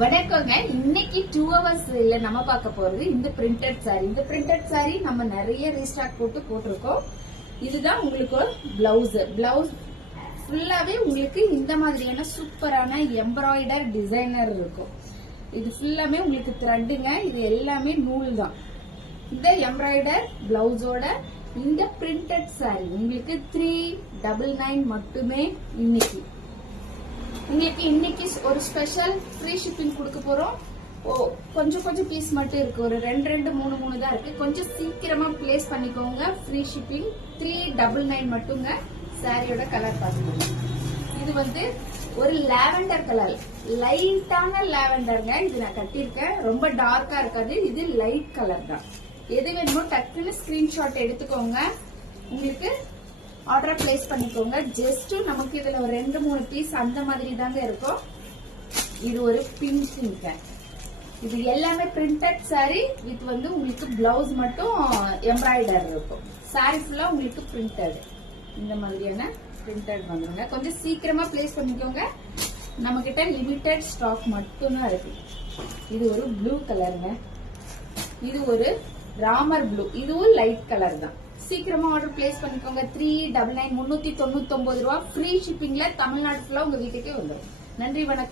வணக்கங்க. இன்னைக்கு 2 hours இல்ல நம்ம பார்க்க போறது இந்த பிரிண்டட் சாரி. இந்த பிரிண்டட் சாரி நம்ம நிறைய ரீஸ்டாக் போட்டிருக்கோம். இதுதான் உங்களுக்கு பிளவுஸ் ஃபுல்லாவே உங்களுக்கு இந்த மாதிரியான சூப்பரான எம்ப்ராய்டர் டிசைனர் இருக்கும். இது ஃபுல்லாமே உங்களுக்கு த்ரெட்டுங்க. இது எல்லாமே நூல் தான். இந்த எம்ப்ராய்டர் பிளவுஸோட இந்த பிரிண்டட் சாரி உங்களுக்கு 399 மட்டுமே. இன்னைக்கு ஒரு ஸ்பெஷல் ஃப்ரீ ஷிப்பிங் கொடுக்க போறோம். கொஞ்சம் பீஸ் மட்டும் இருக்கு. ஒரு 2 3 தான் இருக்கு. கொஞ்சம் சீக்கிரமா பிளேஸ் பண்ணிக்கோங்க. Free shipping 399 மட்டுங்க. சாரியோட கலர் பாத்துக்கோங்க. இது வந்து ஒரு லாவெண்டர் கலர், லைட்டான லாவெண்டர்ங்க. இது நான் கட்டியிருக்கேன். ரொம்ப டார்க்கா இருக்காது. இது லைட் கலர் தான். எது வேணுமோ டக்குன்னு ஸ்கிரீன்ஷாட் எடுத்துக்கோங்க. உங்களுக்கு ஆர்டர் பிளேஸ் பண்ணிக்கோங்க. ஜஸ்ட் நமக்கு இதுல ஒரு 2 3 பீஸ் அந்த மாதிரி தாங்க இருக்கும். இது ஒரு பிங்க். இது எல்லாமே பிரிண்டட் சாரி வித் வந்து உங்களுக்கு பிளவுஸ் மட்டும் எம்ப்ராய்டர் இருக்கும். சாரி ஃபுல்லா உங்களுக்கு பிரிண்டட். இந்த மாதிரியான பிரிண்டட் வந்துருங்க. கொஞ்சம் சீக்கிரமா பிளேஸ் பண்ணிக்கோங்க. நம்ம கிட்ட லிமிடெட் ஸ்டாக் மட்டும் தான் இருக்கு. இது ஒரு ப்ளூ கலருங்க. இது ஒரு ராமர் ப்ளூ. இதுவும் லைட் கலர் தான். சீக்கிரமா ஆர்டர் பிளேஸ் பண்ணிக்கோங்க. 399 399 ரூபாய் ஃப்ரீ ஷிப்பிங்ல தமிழ்நாடு ஃபுல்லா உங்க வீட்டுக்கே வந்துடும். நன்றி, வணக்கம்.